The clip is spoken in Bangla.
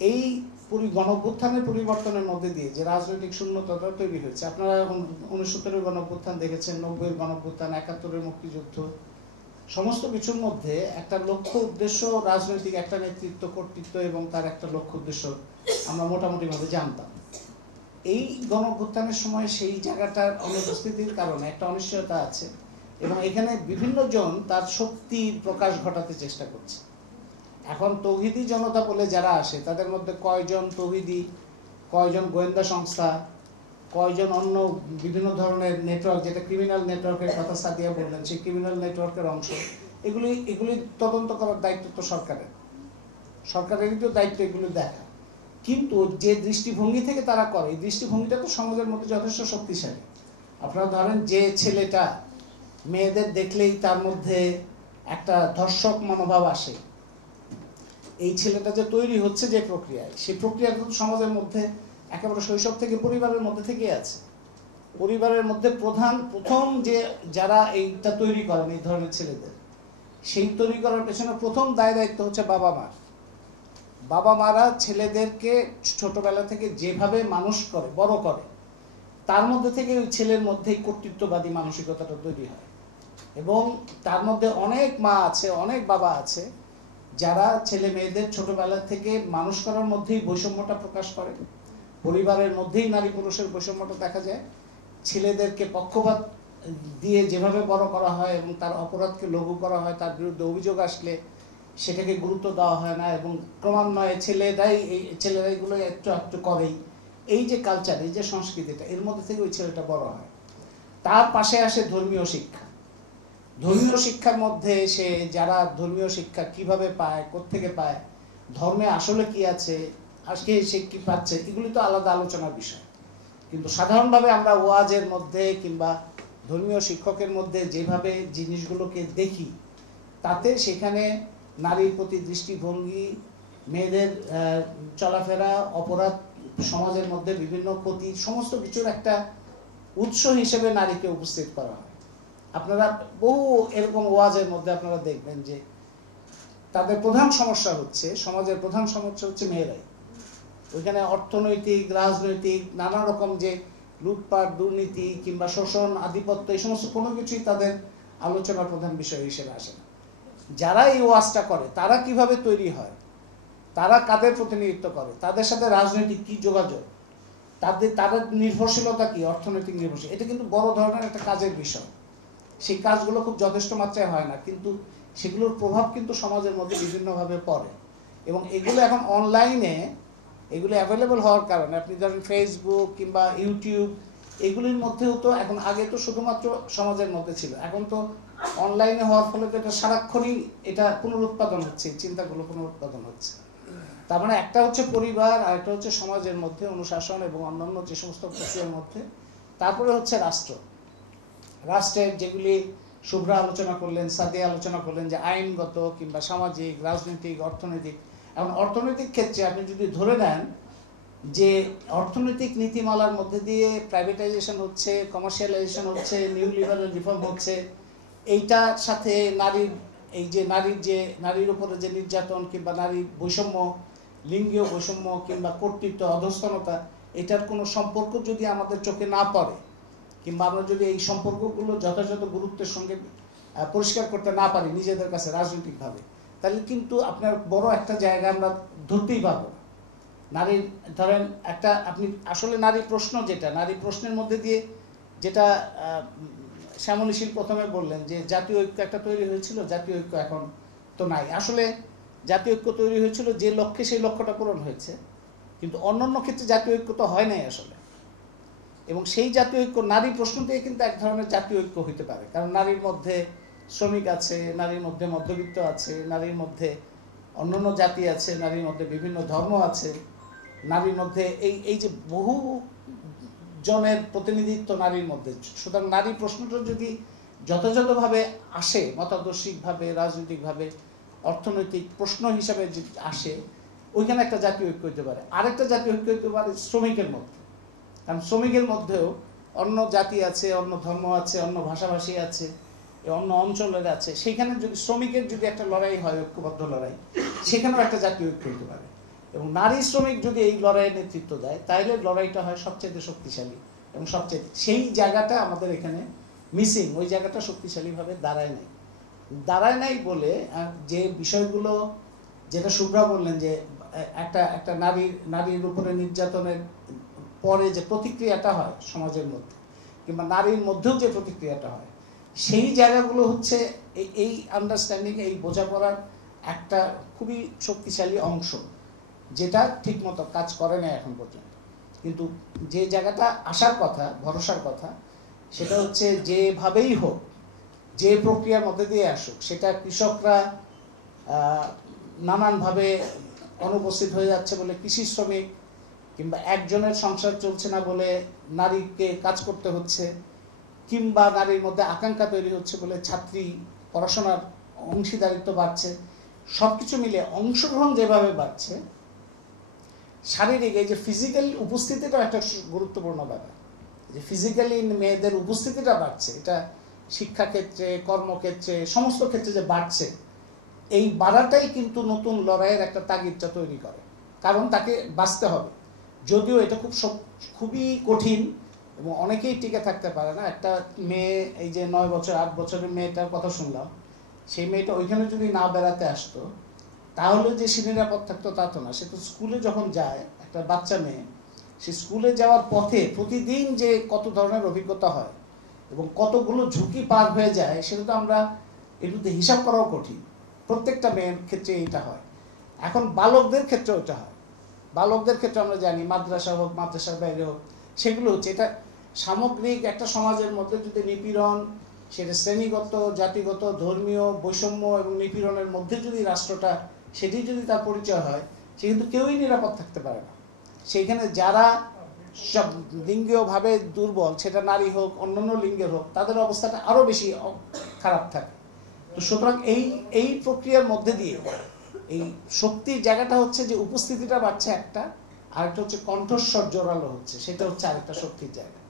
এই গণঅভ্যুত্থানের পরিবর্তনের মধ্যে দিয়ে যে রাজনৈতিক শূন্যতাটা তৈরি হয়েছে, আপনারা এখন 69-এর গণঅভ্যুত্থান দেখেছেন, 90-এর গণঅভ্যুত্থান, 71-এর মুক্তিযুদ্ধ, সমস্ত কিছুর মধ্যে একটা লক্ষ্য উদ্দেশ্য, রাজনৈতিক একটা নেতৃত্ব, কর্তৃত্ব এবং তার একটা লক্ষ্য উদ্দেশ্য আমরা মোটামুটিভাবে জানতাম। এই গণঅভ্যুত্থানের সময় সেই জায়গাটার অনুপস্থিতির কারণে একটা অনিশ্চয়তা আছে এবং এখানে বিভিন্ন জন তার শক্তির প্রকাশ ঘটাতে চেষ্টা করছে। এখন তৌহিদি জনতা বলে যারা আসে তাদের মধ্যে কয়জন তৌহিদি, কয়জন গোয়েন্দা সংস্থা, কয়জন অন্য বিভিন্ন ধরনের নেটওয়ার্ক, যেটা ক্রিমিনাল নেটওয়ার্কের কথা সাদিয়া বললেন, সেই ক্রিমিনাল নেটওয়ার্কের অংশ, এগুলি তদন্ত করার দায়িত্ব তো সরকারেরই তো দায়িত্ব এগুলো দেখা। কিন্তু যে দৃষ্টিভঙ্গি থেকে তারা করে, এই দৃষ্টিভঙ্গিটা তো সমাজের মধ্যে যথেষ্ট শক্তিশালী। আপনারা ধরেন যে ছেলেটা মেয়েদের দেখলেই তার মধ্যে একটা ধর্ষক মনোভাব আসে, এই ছেলেটা যে তৈরি হচ্ছে যে প্রক্রিয়ায়, সেই প্রক্রিয়া কিন্তু সমাজের মধ্যে একেবারে শৈশব থেকে পরিবারের মধ্যে থেকে আছে। পরিবারের মধ্যে প্রথম যে যারা এইটা তৈরি করেন এই ধরনের ছেলেদের, সেই তৈরি করার পেছনে প্রথম দায়িত্ব হচ্ছে বাবা মারা ছেলেদেরকে ছোটবেলা থেকে যেভাবে মানুষ করে, বড় করে, তার মধ্যে থেকে ওই ছেলের মধ্যে কর্তৃত্ববাদী মানসিকতাটা তৈরি হয়। এবং তার মধ্যে অনেক মা আছে, অনেক বাবা আছে যারা ছেলে মেয়েদের ছোটবেলা থেকে মানুষ করার মধ্যেই বৈষম্যটা প্রকাশ করে। পরিবারের মধ্যেই নারী পুরুষের বৈষম্যটা দেখা যায়। ছেলেদেরকে পক্ষপাত দিয়ে যেভাবে বড় করা হয় এবং তার অপরাধকে লঘু করা হয়, তার বিরুদ্ধে অভিযোগ আসলে সেটাকে গুরুত্ব দেওয়া হয় না এবং ক্রমান্বয়ে ছেলেরা এগুলো একটু করেই। এই যে কালচার, এই যে সংস্কৃতিটা, এর মধ্যে থেকে ওই ছেলেটা বড় হয়। তার পাশে আসে ধর্মীয় শিক্ষা। ধর্মীয় শিক্ষার মধ্যে যারা ধর্মীয় শিক্ষা কিভাবে পায়, কোত্থেকে পায়, ধর্মে আসলে কি আছে, আজকে সে কি পাচ্ছে, এগুলি তো আলাদা আলোচনার বিষয়। কিন্তু সাধারণভাবে আমরা ওয়াজের মধ্যে কিংবা ধর্মীয় শিক্ষকের মধ্যে যেভাবে জিনিসগুলোকে দেখি, তাতে সেখানে নারীর প্রতি দৃষ্টিভঙ্গি, মেয়েদের চলাফেরা, অপরাধ, সমাজের মধ্যে বিভিন্ন ক্ষতি, সমস্ত কিছুর একটা উৎস হিসেবে নারীকে উপস্থিত করা হয়। আপনারা বহু এরকম ওয়াজের মধ্যে আপনারা দেখবেন যে তাদের প্রধান সমস্যা হচ্ছে, সমাজের প্রধান সমস্যা হচ্ছে মেয়েরাই। ওইখানে অর্থনৈতিক, রাজনৈতিক, নানা রকম যে লুটপাট, দুর্নীতি কিংবা শোষণ, আধিপত্য, এই সমস্ত কোনো কিছুই তাদের আলোচনার প্রধান বিষয় হিসেবে আসে না। যারা এই ওয়াজটা করে তারা কিভাবে তৈরি হয়, তারা কাদের প্রতিনিধিত্ব করে, তাদের সাথে রাজনৈতিক কি যোগাযোগ, তাদের নির্ভরশীলতা কি, অর্থনৈতিক নির্ভরশীল, এটা কিন্তু বড় ধরনের একটা কাজের বিষয়। সেই কাজগুলো খুব যথেষ্ট মাত্রায় হয় না, কিন্তু সেগুলোর প্রভাব কিন্তু সমাজের মধ্যে বিভিন্নভাবে পড়ে। এবং এগুলো এখন অনলাইনে এগুলো অ্যাভেলেবল হওয়ার কারণে, আপনি ধরেন ফেসবুক কিংবা ইউটিউব, এগুলির মধ্যেও তো এখন, আগে তো শুধুমাত্র সমাজের মধ্যে ছিল, এখন তো অনলাইনে হওয়ার ফলে তো এটা সারাক্ষণই এটা পুনরুৎপাদন হচ্ছে, চিন্তাগুলো পুনরুৎপাদন হচ্ছে। তার মানে একটা হচ্ছে পরিবার, আর একটা হচ্ছে সমাজের মধ্যে অনুশাসন এবং অন্যান্য যে সমস্ত প্রক্রিয়ার মধ্যে, তারপরে হচ্ছে রাষ্ট্রের যেগুলি শুভ্রা আলোচনা করলেন, সাদিয়া আলোচনা করলেন, যে আইনগত কিংবা সামাজিক, রাজনৈতিক, অর্থনৈতিক। এখন অর্থনৈতিক ক্ষেত্রে আপনি যদি ধরে নেন যে অর্থনৈতিক নীতিমালার মধ্যে দিয়ে প্রাইভেটাইজেশন হচ্ছে, কমার্শিয়ালাইজেশন হচ্ছে, নিউ লিবারাল রিফর্ম হচ্ছে, এইটার সাথে নারীর উপরে যে নির্যাতন কিংবা নারীর বৈষম্য, লিঙ্গীয় বৈষম্য কিংবা কর্তৃত্ব, অধস্তনতা, এটার কোনো সম্পর্ক যদি আমাদের চোখে না পড়ে, কিংবা আমরা যদি এই সম্পর্কগুলো যথাযথ গুরুত্বের সঙ্গে পরিষ্কার করতে না পারি নিজেদের কাছে রাজনৈতিকভাবে, তাহলে কিন্তু আপনার বড় একটা জায়গা আমরা ধরতেই পারবো না। নারীর ধরেন একটা, আপনি আসলে নারী প্রশ্ন, যেটা নারী প্রশ্নের মধ্যে দিয়ে যেটা শ্যামলী শীল প্রথমে বললেন যে জাতীয় ঐক্য একটা তৈরি হয়েছিল, জাতীয় ঐক্য এখন তো নাই। আসলে জাতীয় ঐক্য তৈরি হয়েছিল যে লক্ষ্যে, সেই লক্ষ্যটা পূরণ হয়েছে, কিন্তু অন্যান্য ক্ষেত্রে জাতীয় ঐক্য তো হয় নাই আসলে। এবং সেই জাতীয় ঐক্য নারী প্রশ্ন দিয়ে কিন্তু এক ধরনের জাতীয় ঐক্য হইতে পারে, কারণ নারীর মধ্যে শ্রমিক আছে, নারীর মধ্যে মধ্যবিত্ত আছে, নারীর মধ্যে অন্যান্য জাতি আছে, নারীর মধ্যে বিভিন্ন ধর্ম আছে, নারীর মধ্যে এই যে বহু জনের প্রতিনিধিত্ব নারীর মধ্যে। সুতরাং নারী প্রশ্নটা যদি যথাযথভাবে আসে, মতাদর্শিকভাবে, রাজনৈতিকভাবে, অর্থনৈতিক প্রশ্ন হিসাবে যদি আসে, ওইখানে একটা জাতীয় ঐক্য হইতে পারে। আরেকটা জাতীয় ঐক্য হইতে পারে শ্রমিকের মধ্যে, কারণ শ্রমিকের মধ্যেও অন্য জাতি আছে, অন্য ধর্ম আছে, অন্য ভাষাভাষী আছে, অন্য অঞ্চলের আছে, সেইখানে যদি শ্রমিকের যদি একটা লড়াই হয়, ঐক্যবদ্ধ লড়াই, সেখানেও একটা জাতীয় ঐক্য হতে পারে। এবং নারী শ্রমিক যদি এই লড়াইয়ের নেতৃত্ব দেয় তাহলে লড়াইটা হয় সবচেয়ে শক্তিশালী এবং সবচেয়ে সেই জায়গাটা আমাদের এখানে মিসিং। ওই জায়গাটা শক্তিশালীভাবে দাঁড়ায় নাই বলে যে বিষয়গুলো, যেটা শুভ্রা বললেন যে একটা নারীর উপরে নির্যাতনের পরে যে প্রতিক্রিয়াটা হয় সমাজের মধ্যে, কিংবা নারীর মধ্যেও যে প্রতিক্রিয়াটা হয়, সেই জায়গাগুলো হচ্ছে এই আন্ডারস্ট্যান্ডিং, এই বোঝাপড়ার একটা খুবই শক্তিশালী অংশ, যেটা ঠিকমতো কাজ করে না এখন পর্যন্ত। কিন্তু যে জায়গাটা আসার কথা, ভরসার কথা, সেটা হচ্ছে যেভাবেই হোক, যে প্রক্রিয়ার মধ্যে দিয়ে আসুক, সেটা কৃষকরা নানানভাবে অনুপস্থিত হয়ে যাচ্ছে বলে কৃষি শ্রমিক, কিংবা একজনের সংসার চলছে না বলে নারীকে কাজ করতে হচ্ছে, কিংবা নারীর মধ্যে আকাঙ্ক্ষা তৈরি হচ্ছে বলে ছাত্রী পড়াশোনার অংশীদারিত্ব বাড়ছে, সব কিছু মিলে অংশগ্রহণ যেভাবে বাড়ছে, শারীরিক এই যে ফিজিক্যাল উপস্থিতিটা একটা গুরুত্বপূর্ণ ব্যাপার। যে ফিজিক্যালি মেয়েদের উপস্থিতিটা বাড়ছে, এটা শিক্ষাক্ষেত্রে, কর্মক্ষেত্রে, সমস্ত ক্ষেত্রে যে বাড়ছে, এই বাড়াটাই কিন্তু নতুন লড়াইয়ের একটা তাগিদটা তৈরি করে। কারণ তাকে বাঁচতে হবে, যদিও এটা খুবই কঠিন এবং অনেকেই টিকে থাকতে পারে না। একটা মেয়ে, এই যে 9 বছর 8 বছরের মেয়েটার কথা শুনলাম, সেই মেয়েটা ওইখানে যদি না বেড়াতে আসতো তাহলে যে সে নিরাপদ থাকতো তা তো না। সে তো স্কুলে যখন যায়, একটা বাচ্চা মেয়ে, সে স্কুলে যাওয়ার পথে প্রতিদিন যে কত ধরনের অভিজ্ঞতা হয় এবং কতগুলো ঝুঁকি পার হয়ে যায়, সেটা তো আমরা এটুতে হিসাব করাও কঠিন। প্রত্যেকটা মেয়ের ক্ষেত্রে এটা হয়। এখন বালকদের ক্ষেত্রে ওটা হয়। বালকদের ক্ষেত্রে আমরা জানি মাদ্রাসা হোক, মাদ্রাসার বাইরে হোক, সেগুলো হচ্ছে এটা সামগ্রিক একটা সমাজের মধ্যে যদি নিপীড়ন, সেটা শ্রেণীগত, জাতিগত, ধর্মীয় বৈষম্য এবং নিপীড়নের মধ্যে যদি রাষ্ট্রটা, সেটি যদি তার পরিচয় হয়, সে কিন্তু কেউই নিরাপদ থাকতে পারে না। সেইখানে যারা সব লিঙ্গীয়ভাবে দুর্বল, সেটা নারী হোক, অন্যান্য লিঙ্গের হোক, তাদের অবস্থাটা আরও বেশি খারাপ থাকে। তো সুতরাং এই প্রক্রিয়ার মধ্যে দিয়ে এই শক্তির জায়গাটা হচ্ছে যে উপস্থিতিটা বাড়ছে একটা, আরেকটা হচ্ছে কণ্ঠস্বর জোরালো হচ্ছে, সেটা হচ্ছে আরেকটা শক্তির জায়গা।